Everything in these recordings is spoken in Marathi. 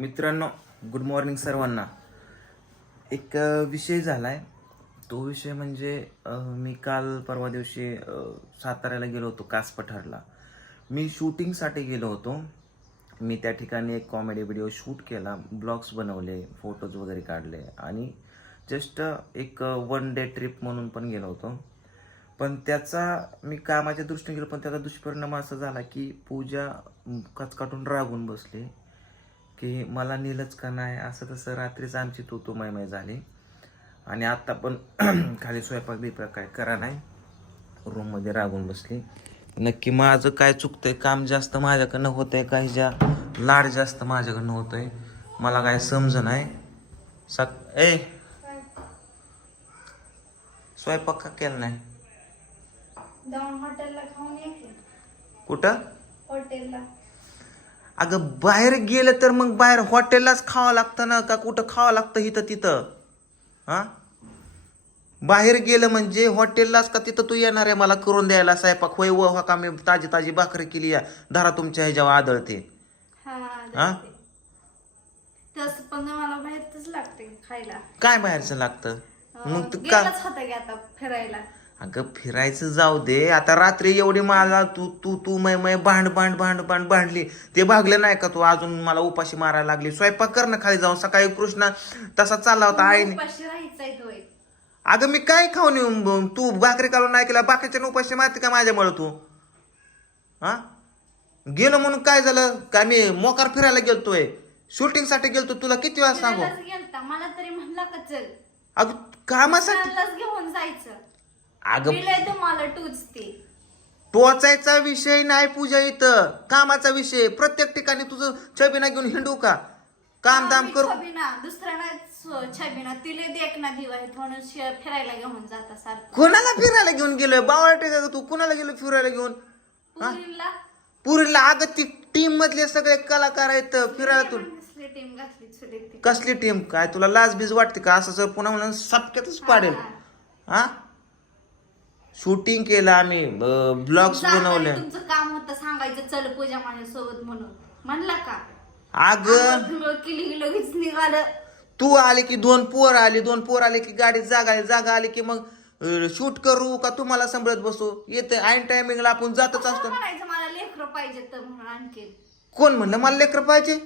मित्रांनो गुड मॉर्निंग सर्वांना. एक विषय झाला आहे तो विषय म्हणजे मी काल परवा दिवशी साताऱ्याला गेलो होतो कास पठारला मी शूटिंगसाठी गेलो होतो. मी त्या ठिकाणी एक कॉमेडी व्हिडिओ शूट केला. ब्लॉग्स बनवले फोटोज वगैरे काढले आणि जस्ट एक वन डे ट्रिप म्हणून पण गेलो होतो. पण त्याचा मी कामाच्या दृष्टीने गेलो पण त्याचा दुष्परिणाम असा झाला की पूजा कचकाटून रागून बसली. की मला नेलंच का नाही? असं तसं रात्रीच आमची तू तू माय झाली. आणि आत्ता पण खाली स्वयंपाक बिपाक काय करा नाही. रूममध्ये रागून बसली. नक्की माझं काय चुकतंय? काम जास्त माझ्याकडनं होतंय काही ज्या लाड जास्त माझ्याकडनं होतंय? मला काय समज नाही. सक ए! स्वयंपाक का केला नाही? हॉटेलला खाऊन कुठं? हॉटेलला अगं बाहेर गेलं तर मग बाहेर हॉटेललाच खावं लागतं ना का कुठं खावं लागतं इथं तिथं? हा? बाहेर गेलं म्हणजे हॉटेललाच का तिथं तू येणार आहे? मला करून द्यायला स्वयंपाक होय व हो का मी ताजी ताजी भाकरी केली या? धरा तुमच्या ह्याच्यावर आदळते. हा. तसं पण मला बाहेरच लागते खायला. काय बाहेरचं लागतं? मग तू का फिरायला. अगं फिरायचं जाऊ दे. आता रात्री एवढी मला तू तू तू मै मै भांड भांड भांड भांड भांडली. ते भागलं नाही का तू? अजून मला उपाशी मारायला लागली. स्वयंपाक कर ना खाली जाऊन. सकाळी कृष्णा तसा चालला होता. आईने. अगं मी काय खाऊन येऊ? ब- तू भाकरी काढून नाही केला बाकीच्या उपाशी मारते का माझ्यामुळे तू? हा? गेलो म्हणून काय झालं? का मी मोकार फिरायला गेलतोय. शूटिंगसाठी गेलतो. तुला किती वेळा सांगू? मला तरी म्हणला का चल? अगं कामासाठी घेऊन जायचं. अगं दिलंय तुम्हाला टोचायचा विषय नाही पूजा इथं. कामाचा विषय. प्रत्येक ठिकाणी तुझं छबिना घेऊन हिंडू का? काम दाम करू छबिना दुसऱ्या ना छबिना. तिले देख ना दिवा आहेत म्हणून शे- फिरायला घेऊन जाता सारखं. कोणाला फिरायला घेऊन गेलोय? बावळटे का तू? कोणाला गेलो फिरायला घेऊन? पुरीला? पुरीला? अगं ती टीम मधले सगळे कलाकार आहेत फिरायला तू कसली टीम घातली छुरी ती. कसली टीम काय? तुला लाज बीज वाटते का? असं जर पुन्हा म्हणून सपक्यातच पाडेल. हा? शूटिंग केलं आम्ही ब्लॉग्स जाताना बनवले तुमचं काम होतं सांगायचं चल पूजा माझ्यासोबत म्हणून. म्हणला का? अगं. आंघोळ केली की लगेच निघालं. तू आले की दोन पोर आली दोन पोर आले की गाडी जागा आली जागा आली की मग शूट करू का तुम्हाला सांभाळत बसू? येते ऐन टायमिंगला आपण जातच असतो. म्हणायचं मला लेकरं पाहिजे तर म्हणून आणखी कोण म्हणलं मला लेकर पाहिजे?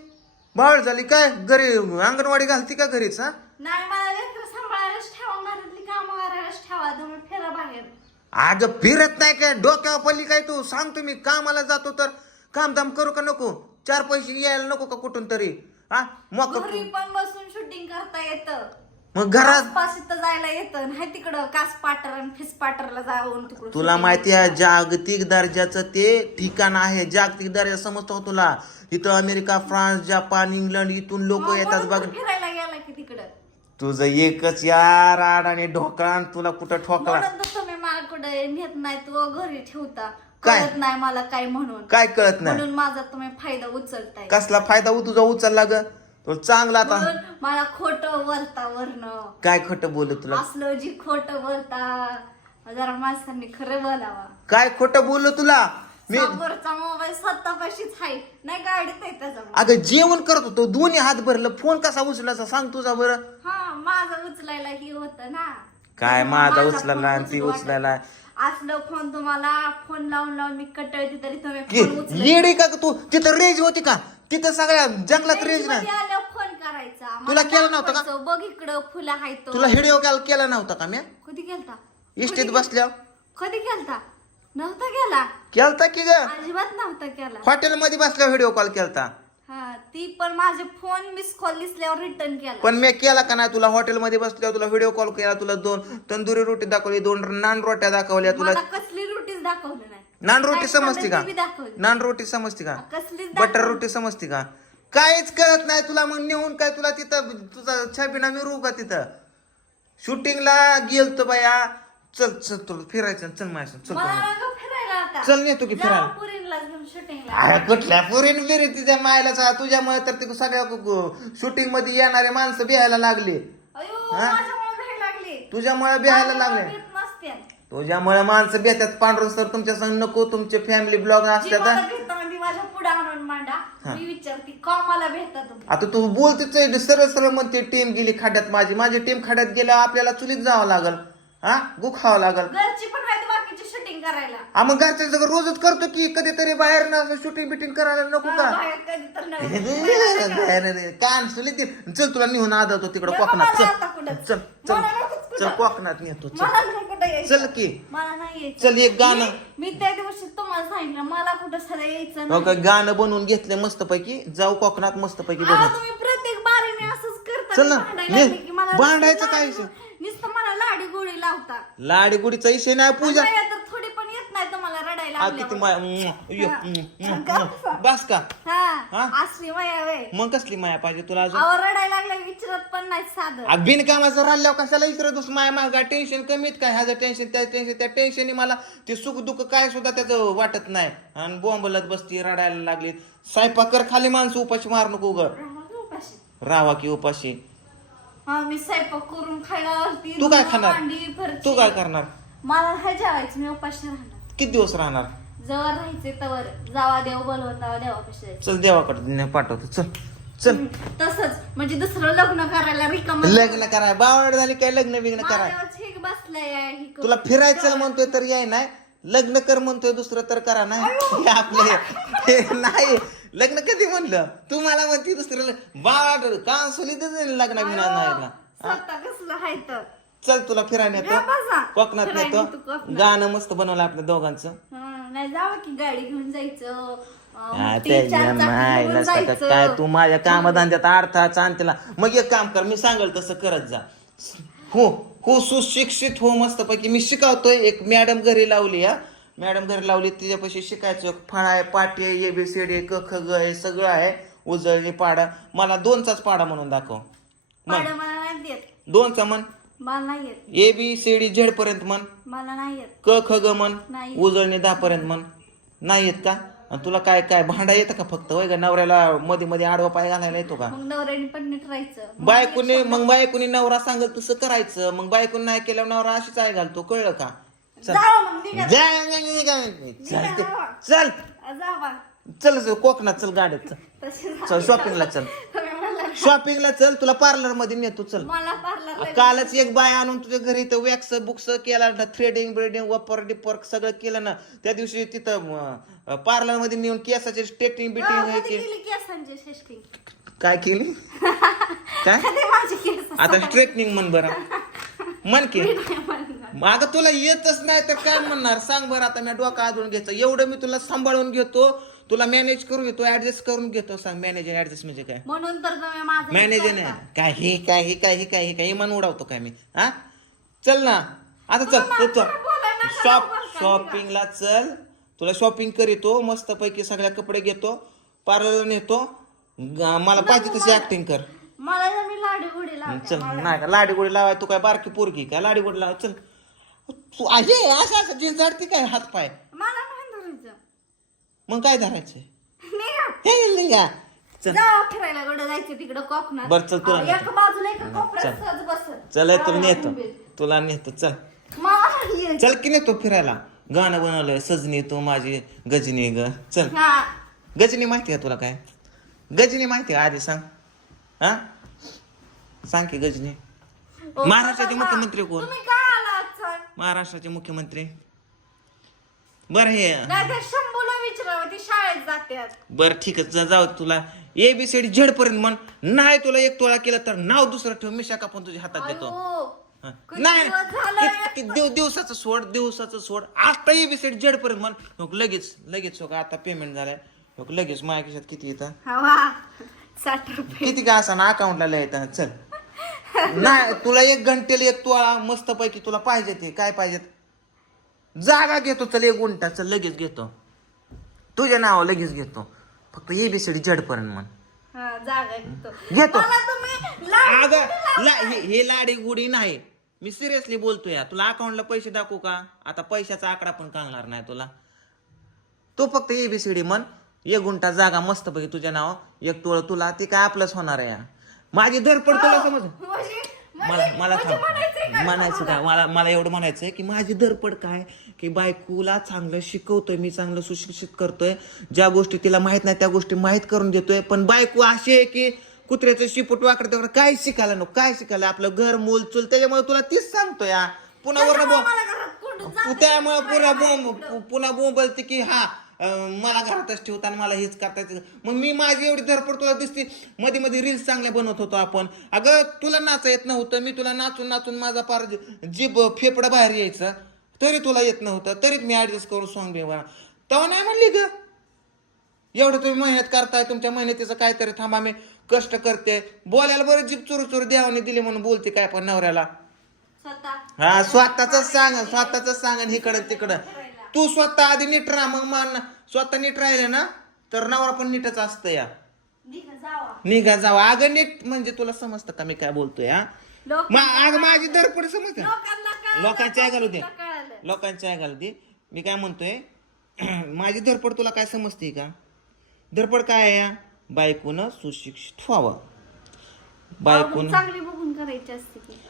बाळ झाली काय? घरी अंगणवाडी घालती का घरीच हा? नाही मला लेकरं सांभाळायलाच ठेवा घरातली कामं करायलाच ठेवा तुम्ही फिरा बाहेर. अगं फिरत नाही काय? डोक्यावर पडली काय तू? सांग तुम्ही कामाला जातो तर. काम दाम करू का नको? चार पैसे यायला नको का कुठून तरी? हा? मग घरी पण बसून शूटिंग करता येतं. मग घरात आसपास इथं जायला येतं. नाही तिकडं कास पाटर आणि फिस पाटरला जाऊन तिकडं तुला माहिती आहे. जागतिक दर्जाचं ते ठिकाण आहे. जागतिक दर्जा समजतो का तुला. इथं अमेरिका फ्रान्स जपान इंग्लंड इथून लोक मग येतात म्हणून बघ. तर फिरायला गेला की तिकडं? तुझं एकच यार आड आणि ढोकळा आणि तुला कुठं ठोकळा? म्हणून तर कुठे नेत नाही तू घरी ठेवता. काय? कळत नाही मला काय म्हणून. काय कळत नाही? म्हणून माझा तुम्ही फायदा उचलताय. कसला फायदा हो तुझा उचलला ग? तो चांगला आता. म्हणून मला खोट बोलता वरण काय खोटं बोलत तुला? असलं जी खोट बोलता. जरा माणसांनी खरं बोलावा. काय खोटं बोललो तुला? मी समोरचा मोबाईल स्वतःपाशीच आहे नाही गाडीत आहे त्याचा अगं जेवण करत होतो. दोन्ही हात भरलं. फोन कसा उचलायचा सांग तुझा बरं. हा माझा उचलायला ही होत ना. काय माझा उचलायला फोन आणि ती उचलायला. असलं फोन तुम्हाला फोन लावून लावून मी कटळते तरी तुम्ही की फोन उचलत येडी का ग तू? तिथं रेंज होती का? तिथं सगळ्या जंगलात रेंज ना फोन करायचा. तुला केला नव्हता का? बघ इकडं फुलं आहेत तुला व्हिडिओ कॉल केला नव्हता का मी? कधी गेलता इष्टीत बसल्या कधी गेलता नव्हता गेला केलता की ग? अजिबात नव्हता केला. हॉटेल मध्ये बसल्या व्हिडिओ कॉल केलता. हा ती पण माझे फोन मिस कॉल दिसल्यावर रिटर्न केला. पण मी केला का नाही? तुला हॉटेलमध्ये बसल्यावर तुला व्हिडिओ कॉल केला तुला दोन तंदुरी रोटी दाखवली दोन नान रोट्या दाखवल्या तुला मला कसली रोटीच दाखवली नाही. नान रोटी समजते का. नान रोटी समजते का? कसलीच बटर. रोटी समजते का? काहीच कळत नाही तुला मग नेऊन काय तुला तिथं तुझा छबिना मिरू का तिथं? शूटिंगला गेलतो बाया. चल चल तुला फिरायचं चल माझ्या चल मला चल नेतो की फिरायला. अरे कुठल्या पोरीन बिरी तिच्या मायला तुझ्यामुळे तर ते सगळ्या शूटिंगमध्ये येणारे माणसं बिहायला लागले. तुझ्यामुळे बिहायला लागले. तुझ्यामुळे माणसं बेतात पांढरून सर तुमच्या संग नको तुमचे फॅमिली ब्लॉग असतात म्हणजे आता तू बोलतेच आहे, सरळ सरळ म्हणते टीम गेली खड्ड्यात माझी. माझी टीम खड्ड्यात गेल्यावर आपल्याला चुलीत जावं लागल हा? गु खावं लागल शूटिंग करायला. हा मग घरच्या सगळं रोजच करतो की कधीतरी बाहेर ना शूटिंग बिटिंग करायला नको का? बाहेर कधी? तर नाही. कान सुली ते चल तुला निहून आदवतो तिकडं नको कोकणात. आता चल कुठं. चल चल. मला नकोच कुठं. चल कोकणात नेतो चल. मला नाही कुठं यायचं. चल की. मला नाही यायचं. चल एक गाणं. मी- मी त्या दिवशी तुम्हाला सांगितलं मला कुठं सध्या यायचं हो नाही. का, गाणं बनवून घेतलं मस्त पैकी जाऊ कोकणात मस्त पैकी अहो, बघू. तुम्ही प्रत्येक बारीने असंच करता. चल ना, मी भांडायला ये. लागले की मला भांडायचं काय? नुसतं मला लाडी गोळी लावता लाडी गुडीचा विषय नाही पूजा तर थोडी पण येत नाही तुम्हाला रडायला आ, किती लागल्यावर. माया म्म, अय्यो. म्म, म्म, आणि म्म. गप्प. बस का हा हा? असली माया वे मग कसली माया पाहिजे तुला अजून अहो रडायला लागल्या विचारत पण नाही साधं आ, बिनकामाचं राहिल्यावर कशाला विचारतोस माया मागा टेन्शन कमीत काय ह्याचं टेन्शन त्या टेन्शन त्या टेन्शन मला ते सुख दुःख काय सुद्धा त्याचं वाटत नाही आणि बोंबलत बसती रडायला लागली स्वयंपाक कर खाली माणसं उपाशी मार नको ग. रावा की उपाशी मी स्वयंपाक करून खायला तू काय धुणं, खाणार? भांडी, फरशी. तू काय करणार? मला हे जेवायचं मी उपाशी राहणार. किती दिवस राहणार? जवळ राहायचे तवर. जावा देव बोलवता देवापाशी जायचं. चल देवाकडे ने पाठवतो. चल चल. हम्म, तसंच. म्हणजे दुसरं लग्न करायला रिकाम लग्न कराय बावड झाली काय लग्न बिग्न कराय बसलाय. तुला फिरायचं म्हणतोय तर याय नाही. लग्न कर म्हणतोय दुसरं तर करा नाही. हे आपले हे नाही. लग्न कधी म्हणलं? तू मला म्हणते दुसरं बावड का सोली लग्न बिना नाही ना. स्वतः कसलं हाय तर? चल तुला फिरायला बसा. नेतो. कोकणात फिरायला नेतो. नेतो कोकणात. गाणं मस्त बनवलं आपल्या दोघांचं. हं, नाही जावं की गाडी घेऊन जायचं. अं, हा, तीन चार त्याच्या चाकी मायला घेऊन सगळं जायचं. काय तू माझ्या कामधंद्यात अडथळा चांदतेला मग एक काम कर मी सांगल तसं करत जा. हो हो सुशिक्षित हो मस्त पैकी मी शिकवतोय एक मॅडम घरी लावली हा. मॅडम घरी लावली तिच्यापाशी शिकायचं. फळ आहे पाटी आहे एबीसीडी क ख ग आहे सगळं आहे. उजळणी पाडा. मला दोनचाच पाडा म्हणून दाखव. मला नाही दोनचा म्हण. मला नाही येत. A B C D Z पर्यंत म्हण. मला नाही येत. क ख ग म्हण. नाही. उजळणी दहा पर्यंत म्हण. नाही येत का? आणि तुला काय काय भांडा येतं का फक्त? वय का? नवऱ्याला मध्ये मध्ये आडवा पाय घालायला येतो का? मग नवऱ्याने पण नीट राहायचं. मग बायकोने मग बायकोनी नवरा सांगत तसं करायचं. मग बायकोने नाही केल्यावर नवरा अशीच आहे घालतो. कळलं का? चल. जावा मग निघा जा, जा, जा, जा. चल ते. चल. जावा. चल चल, कोकणात चल गाडीत चल. तसे जा. चल शॉपिंगला चल. मला शॉपिंगला चल तुला पार्लरमध्ये नेतो चल. मला पार्लर कालच एक बाय आणून तुझ्या घरी इथं वॅक्स बुक्स केला थ्रेडिंग ब्रेडिंग वपर डिपर सगळं केलं ना त्या दिवशी तिथं पार्लरमध्ये नेऊन केसाचे स्ट्रेटिंग बिटिंग हे कधी के- केली केसांची शेष्टी काय केली? काय? कधी माझी केस आता स्ट्रेटनिंग म्हण बरं. म्हण की. अगं तुला येतच नाही तर काय म्हणणार? सांग बरं आता मी डोका आदळून घ्यायचं एवढं मी तुला सांभाळून घेतो. तुला मॅनेज करून घेतो ऍडजस्ट करून घेतो. सांग मॅनेजर ऍडजस्ट म्हणजे काय? म्हणून तर तुम्ही माझं मॅनेजर. नाही काही काही काही काही काही मन उडवतो काय मी? हा? चल ना. आता चल चल. नका शॉप? शॉपिंगला चल तुला शॉपिंग करीतो मस्त पैकी सगळ्या कपडे घेतो पार्लर नेतो. ग- मला पाहिजे तशी ऍक्टिंग कर. मला मी लाडी लावते चल नाही का? लाडी गोडी लावाय तू काय बारकी पोरगी काय लाडी गोडी लावाय चल. तू आहे असं असं जीन्स जाडती काय हात पाय. मला नाही धरायचं. मग काय धरायचं. हे लिंगा चल. फिरायला कुठं जायचं तिकडं कोकणात. बरं, चल तुला अहो, नेतो. एका बाजूला एका कोपऱ्यात चल. सहज बसत चल हे तुला नेतो. तुला नेतो. चल. मला. चल की नेतो फिरायला. गाणं बनवलंय सजनी तू माझी गजनी ग. चल. हा. गजनी माहिती आहे तुला काय? गजनी माहिती आहे आधी सांग. हा? सांग की गजनी. महाराष्ट्राचे मुख्यमंत्री कोण? तुम्ही महाराष्ट्राचे मुख्यमंत्री. बर हे. नाही तर शंभूला विचारावं ती शाळेत जात्यात बर ठीक आहे. जा- जाऊ तुला. A B C D Z पर्यंत म्हण. नाही तुला एक तोळा केलं तर नाव दुसरं ठेव. मिशा कापून तुझ्या हातात देतो. अयो, हा. किती नाही दिवस झालं दिव- दिवसाचं सोड दिवसाचं सोड. आता एबीसीडी जेड पर्यंत म्हण. हो, लगेच लगेच हो का आता पेमेंट झालंय. हो, लगेच माझ्या खिशात किती येतं? हवा साठ रुपये. किती का असा ना अकाउंटला लय येतं? चल. नाही तुला एक घंटेला एक तोळा मस्त पैकी तुला पाहिजे ते. काय पाहिजेत जागा घेतो चल एक गुंठा. चल लगेच घेतो. तुझ्या नावावर लगेच घेतो. फक्त एबीसीडी जेड पर्यंत म्हण. हा जागा घेतो. घेतो. मला तुम्ही लाड अगं ला- हे हे लाडी गुडी नाही. मी सिरियसली बोलतोय तुला अकाउंटला पैसे दाखवू का? आता पैशाचा आकडा पण कळणार नाही तुला. तू फक्त एबीसीडी म्हण. एक गुंठा जागा मस्त पैकी तुझ्या नाव एक टोळ तुला ते काय आपलंच होणार आहे माझी धरपड तुला समज म्हणजे मला मला म्हणजे म्हणायचंय थांब काय म्हणायचं काय मला मला एवढं म्हणायचंय की माझी धडपड काय? की बायकोला चांगलं शिकवतोय मी चांगलं सुशिक्षित करतोय. ज्या गोष्टी तिला माहीत नाही त्या गोष्टी माहीत करून देतोय. पण बायको अशी आहे की कुत्र्याचं शिपूट वाकडं वाकडं काय शिकायला नको काय शिकायला? आपलं घर मूल चूल त्याच्यामुळे तुला तीच सांगतोय हा. पुन्हा वरनं बोल मला घरात कोंडून जाते. त्यामुळे पुन्हा बोंब पुन्हा बोंबलते की हा अं, मला घरातच ठेवता आणि मला हेच करता येतं. मग मी माझी एवढी धरपड तुला दिसते. मध्ये मध्ये रील्स चांगल्या बनवत होतो आपण. अगं तुला नाचा येत नव्हतं. मी तुला नाचून नाचून माझा पार जीभ फेफडा बाहेर यायचं. तरी तुला येत नव्हतं. तरीच मी ऍडजस्ट करून सॉंग बी बना तेव्हा नाही म्हणली ग. एवढं तुम्ही मेहनत करताय. तुमच्या मेहनतीचं काहीतरी थांबा. मी कष्ट करते. बोलायला बरं जीभ चुरू चुरू देवाने दिली म्हणून बोलते काय पण नवऱ्याला. स्वतः. हा स्वतःच सांग. स्वतःच सांग आणि इकडं तिकडं. तू स्वतः आधी नीट राहा मग मान स्वतः नीट राहिले ना तर नवरा पण नीटच असतं या. निघा जावा. निघा जावा. अगं नीट म्हणजे तुला समजतं का मी काय बोलतोय हा? लोक मग अगं माझी धरपड समजते. लोकांना कळलं, लोकांच्या ऐकायला दे. कळलं. लोकांच्या ऐकायला दे. मी काय म्हणतोय माझी धरपड तुला काय समजते का? धरपड काय आहे या? बायकोनं सुशिक्षित व्हावं. बायकोनं चांगली बघून करायची असते की.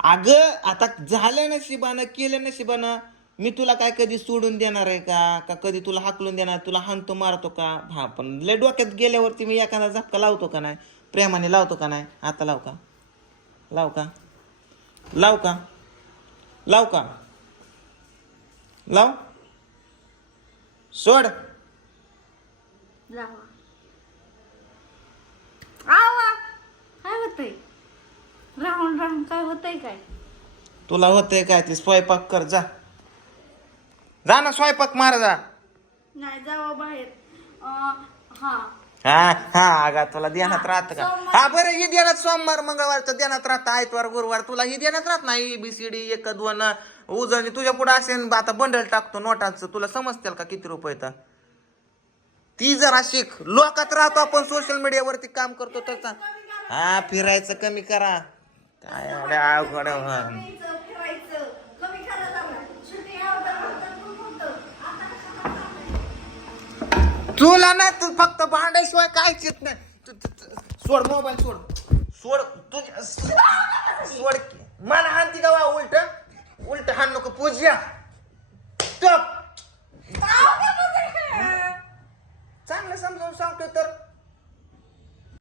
अगं आता झालं नशिबानं केलं नशिबानं मी तुला काय कधी सोडून देणार आहे का? का कधी तुला हाकलून देणार तुला हाणतो मारतो का? हा पण लय डोक्यात गेल्यावरती मी एखादा झपका लावतो का नाही? प्रेमाने लावतो का नाही? आता लाव का? लाव का? लाव का? लाव का? लाव? सोड. आवा. काय होतंय? राहून राहून काय होतंय काय? तुला होतंय काय? ते स्वयंपाक कर जा. जा ना स्वयंपाक मार जा नाही जावा बाहेर. अं, हा. हा हा अगा तुला ध्यानात राहत का? सोमवार- हा बरं ही सोमवार मंगळवारचं ध्यानात राहतं आयतवार गुरुवार. तुला ही ध्यानात राहत नाही? बीसीडी एक दोन उजळणी तुझ्या पुढे असेल आता बंडल टाकतो नोटांचं. तुला समजतील का किती रुपये तर? ती जरा शिक. लोकात राहतो आपण सोशल मीडियावरती काम करतो तर हा फिरायचं कमी करा. काय एवढ्या अवघड आहे, तुला ना तू फक्त भांड्याशिवाय कायच येत नाही. सोड मोबाईल सोड. सोड तुझ सोड की. मला हानती का वा उलट. उलट हान नको पूजा चांगलं समजावून सांगतो तर.